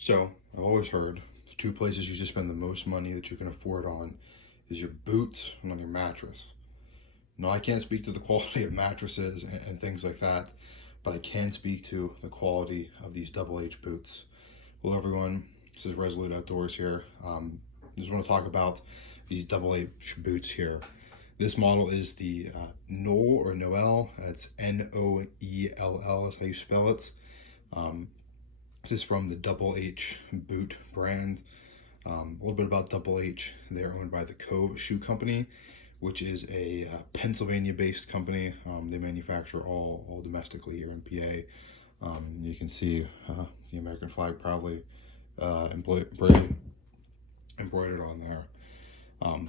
So I've always heard the two places you should spend the most money that you can afford on is your boots and on your mattress. Now I can't speak to the quality of mattresses and things like that, but I can speak to the quality of these Double H boots. Hello everyone, this is Resolute Outdoors here. Just want to talk about these Double H boots here. This model is the Noell or Noel. That's Noell is how you spell it. Um, This is from the Double H boot brand. A little bit about Double H. They're owned by the Cove Shoe Company, which is a Pennsylvania-based company. They manufacture all domestically here in PA. You can see the American flag proudly embroidered on there.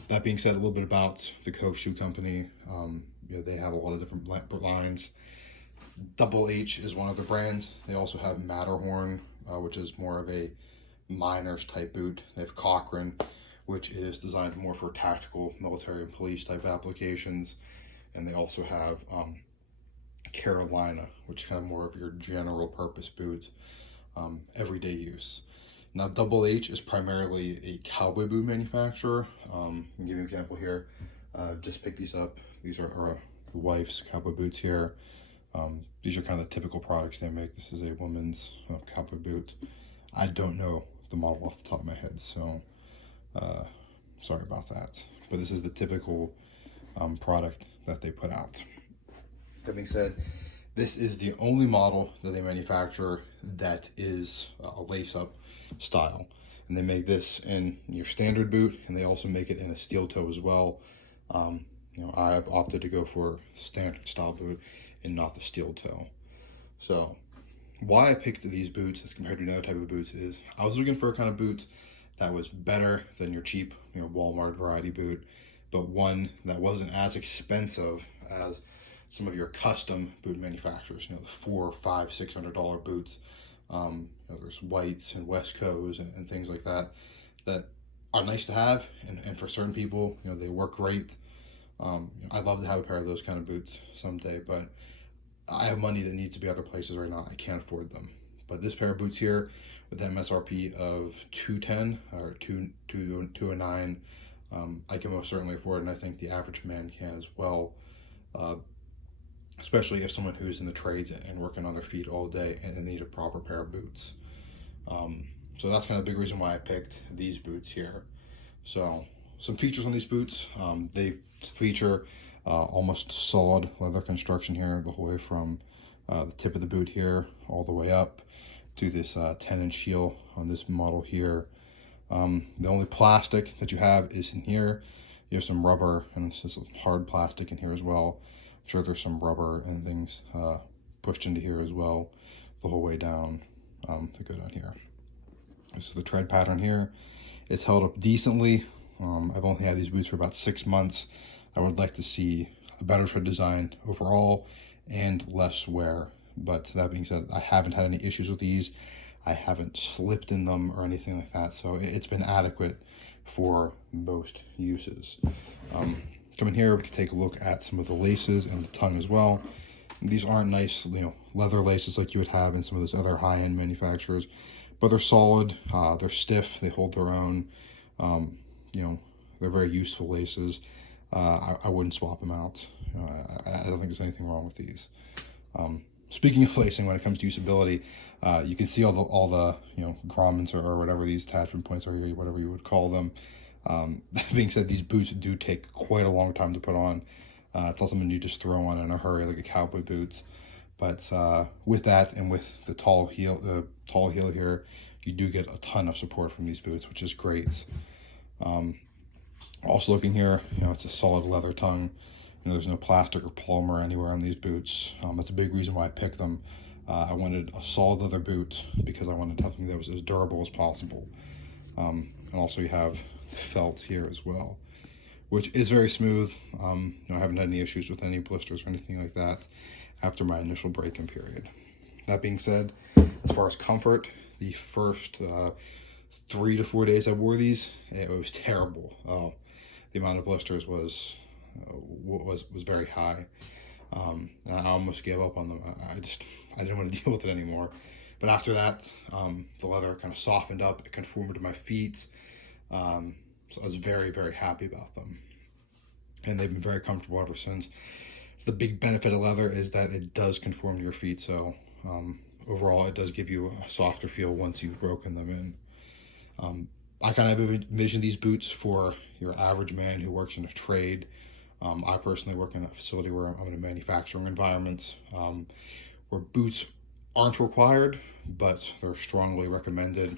That being said, a little bit about the Cove Shoe Company. They have a lot of different lines. Double H is one of the brands. They also have Matterhorn, which is more of a miner's type boot. They have Cochrane, which is designed more for tactical military and police type applications. And they also have Carolina, which is kind of more of your general purpose boot, everyday use. Now, Double H is primarily a cowboy boot manufacturer. I'll give you an example here. Just pick these up. These are the wife's cowboy boots here. These are kind of the typical products they make. This is a woman's cowboy boot. I don't know the model off the top of my head, so sorry about that. But this is the typical product that they put out. That being said, this is the only model that they manufacture that is a lace-up style. And they make this in your standard boot, and they also make it in a steel toe as well. I've opted to go for standard style boot and not the steel toe. So why I picked these boots as compared to another type of boots is I was looking for a kind of boot that was better than your cheap, Walmart variety boot, but one that wasn't as expensive as some of your custom boot manufacturers, the $400, $500, $600 boots. There's Whites and Westcos and things like that that are nice to have, and for certain people, they work great. I'd love to have a pair of those kind of boots someday, but I have money that needs to be other places right now. I can't afford them. But this pair of boots here, with MSRP of $210 or $209, I can most certainly afford it, and I think the average man can as well. Especially if someone who's in the trades and working on their feet all day and they need a proper pair of boots. So that's kind of the big reason why I picked these boots here. So some features on these boots. They feature almost solid leather construction here, the whole way from the tip of the boot here all the way up to this 10-inch heel on this model here. The only plastic that you have is in here. You have some rubber, and this is hard plastic in here as well. I'm sure there's some rubber and things pushed into here as well the whole way down to go down here. This is the tread pattern here. It's held up decently. I've only had these boots for about 6 months. I would like to see a better tread design overall and less wear. But that being said, I haven't had any issues with these. I haven't slipped in them or anything like that. So it's been adequate for most uses. Come in here, we can take a look at some of the laces and the tongue as well. These aren't nice, leather laces like you would have in some of those other high-end manufacturers, but they're solid, they're stiff, they hold their own. They're very useful laces. I wouldn't swap them out. I don't think there's anything wrong with these. Speaking of lacing, when it comes to usability, you can see all the grommets or whatever these attachment points are here, whatever you would call them. That being said, these boots do take quite a long time to put on. It's not something you just throw on in a hurry like a cowboy boot. But with that and with the tall heel here, you do get a ton of support from these boots, which is great. Also looking here, it's a solid leather tongue. There's no plastic or polymer anywhere on these boots. That's a big reason why I picked them. I wanted a solid leather boot because I wanted to have something that was as durable as possible. And also you have felt here as well, which is very smooth. I haven't had any issues with any blisters or anything like that after my initial break-in period. That being said, as far as comfort, the first 3 to 4 days I wore these, it was terrible. The amount of blisters was very high. I almost gave up on them. I didn't want to deal with it anymore. But after that, the leather kind of softened up, it conformed to my feet. So I was very, very happy about them. And they've been very comfortable ever since. So the big benefit of leather is that it does conform to your feet. So overall, it does give you a softer feel once you've broken them in. I kind of envision these boots for your average man who works in a trade. I personally work in a facility where I'm in a manufacturing environment, where boots aren't required, but they're strongly recommended.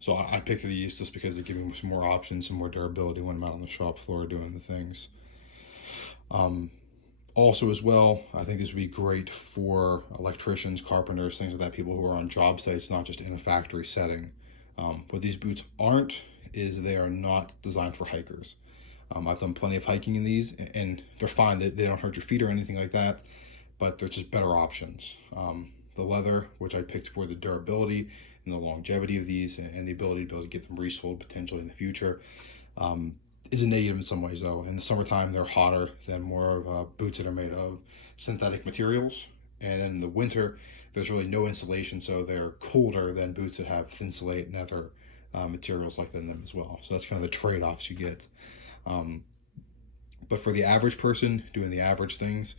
So I picked these just because they give me some more options, some more durability when I'm out on the shop floor doing the things. Also as well, I think this would be great for electricians, carpenters, things like that, people who are on job sites, not just in a factory setting. What these boots aren't is they are not designed for hikers. I've done plenty of hiking in these, and they're fine. They don't hurt your feet or anything like that, but they're just better options. The leather, which I picked for the durability and the longevity of these, and the ability to be able to get them resold potentially in the future, is a negative in some ways though. In the summertime, they're hotter than more of boots that are made of synthetic materials. And then in the winter, there's really no insulation, so they're colder than boots that have thinsulate and other materials like that in them as well. So that's kind of the trade-offs you get. But for the average person doing the average things,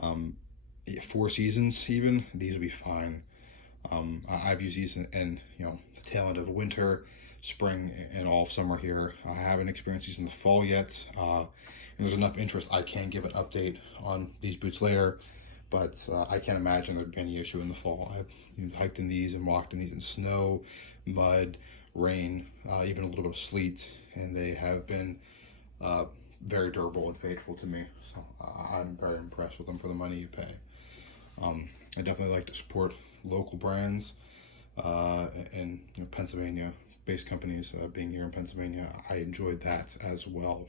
4 seasons even, these would be fine. I've used these in the tail end of winter, spring, and all of summer here. I haven't experienced these in the fall yet. And there's enough interest I can give an update on these boots later, but I can't imagine there'd be any issue in the fall. I've hiked in these and walked in these in snow, mud, rain, even a little bit of sleet, and they have been very durable and faithful to me. So I'm very impressed with them for the money you pay. I definitely like to support local brands and Pennsylvania-based companies. Being here in Pennsylvania, I enjoyed that as well.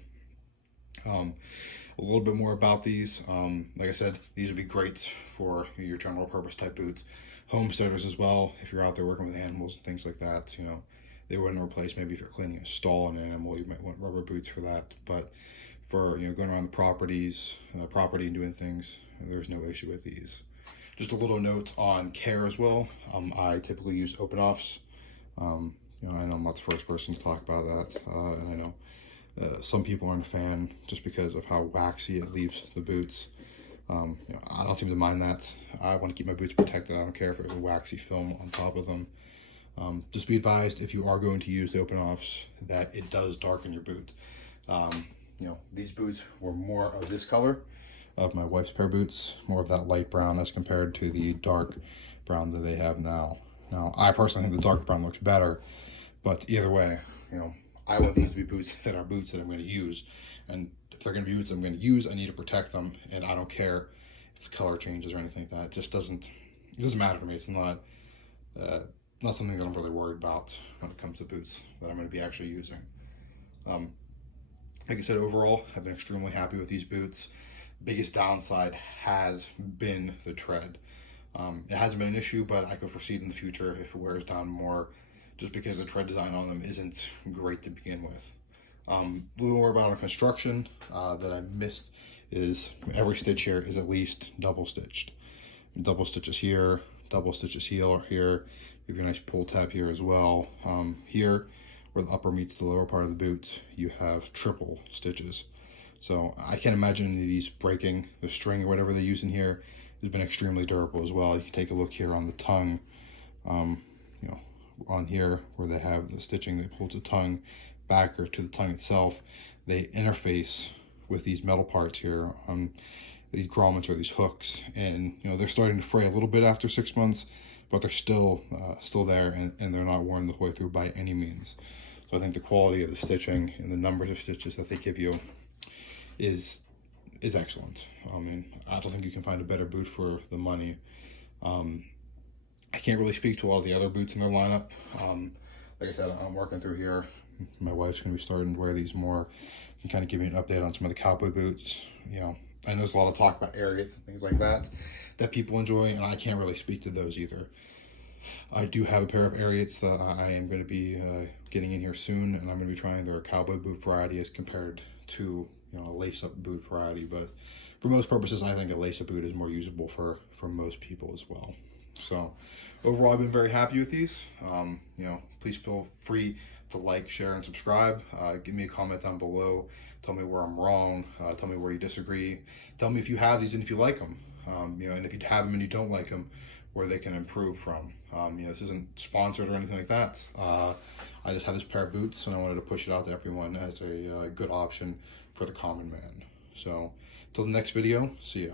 A little bit more about these. Like I said, these would be great for your general purpose type boots. Homesteaders as well, if you're out there working with animals and things like that, they wouldn't replace, maybe if you're cleaning a stall on an animal, you might want rubber boots for that. But for going around the property and doing things, there's no issue with these. Just a little note on care as well. I typically use open offs. I know I'm not the first person to talk about that, and I know some people aren't a fan just because of how waxy it leaves the boots. I don't seem to mind that. I want to keep my boots protected. I don't care if there's a waxy film on top of them. Just be advised, if you are going to use the open offs, that it does darken your boot. These boots were more of this color of my wife's pair of boots, more of that light brown as compared to the dark brown that they have now. Now, I personally think the dark brown looks better, but either way, I want these to be boots that are boots that I'm going to use. And if they're going to be boots I'm going to use, I need to protect them, and I don't care if the color changes or anything like that. It doesn't matter to me. It's not something that I'm really worried about when it comes to boots that I'm going to be actually using. Like I said, overall, I've been extremely happy with these boots. Biggest downside has been the tread. It hasn't been an issue, but I could foresee it in the future if it wears down more, just because the tread design on them isn't great to begin with. A little more about our construction that I missed is every stitch here is at least double stitched. Double stitches here, double stitches here. You have your nice pull tab here as well. Here, where the upper meets the lower part of the boot, you have triple stitches. So I can't imagine any of these breaking. The string or whatever they use in here has been extremely durable as well. You can take a look here on the tongue, on here where they have the stitching that holds the tongue back or to the tongue itself. They interface with these metal parts here, these grommets or these hooks, and they're starting to fray a little bit after 6 months, but they're still there, and they're not worn the way through by any means. So I think the quality of the stitching and the numbers of stitches that they give you is excellent. I don't think you can find a better boot for the money. I can't really speak to a lot of the other boots in their lineup. Like I said, I'm working through here. My wife's going to be starting to wear these more. Can kind of give me an update on some of the cowboy boots. I know there's a lot of talk about Ariats and things like that people enjoy, and I can't really speak to those either. I do have a pair of Ariats that I am going to be getting in here soon, and I'm going to be trying their cowboy boot variety as compared to a lace-up boot variety. But for most purposes, I think a lace-up boot is more usable for most people as well. So overall, I've been very happy with these. You know, please feel free to like, share, and subscribe. Give me a comment down below. Tell me where I'm wrong. Tell me where you disagree. Tell me if you have these and if you like them. You know, and if you have them and you don't like them, where they can improve from. You know, this isn't sponsored or anything like that. I just have this pair of boots and I wanted to push it out to everyone as a good option for the common man. So, till the next video, see ya.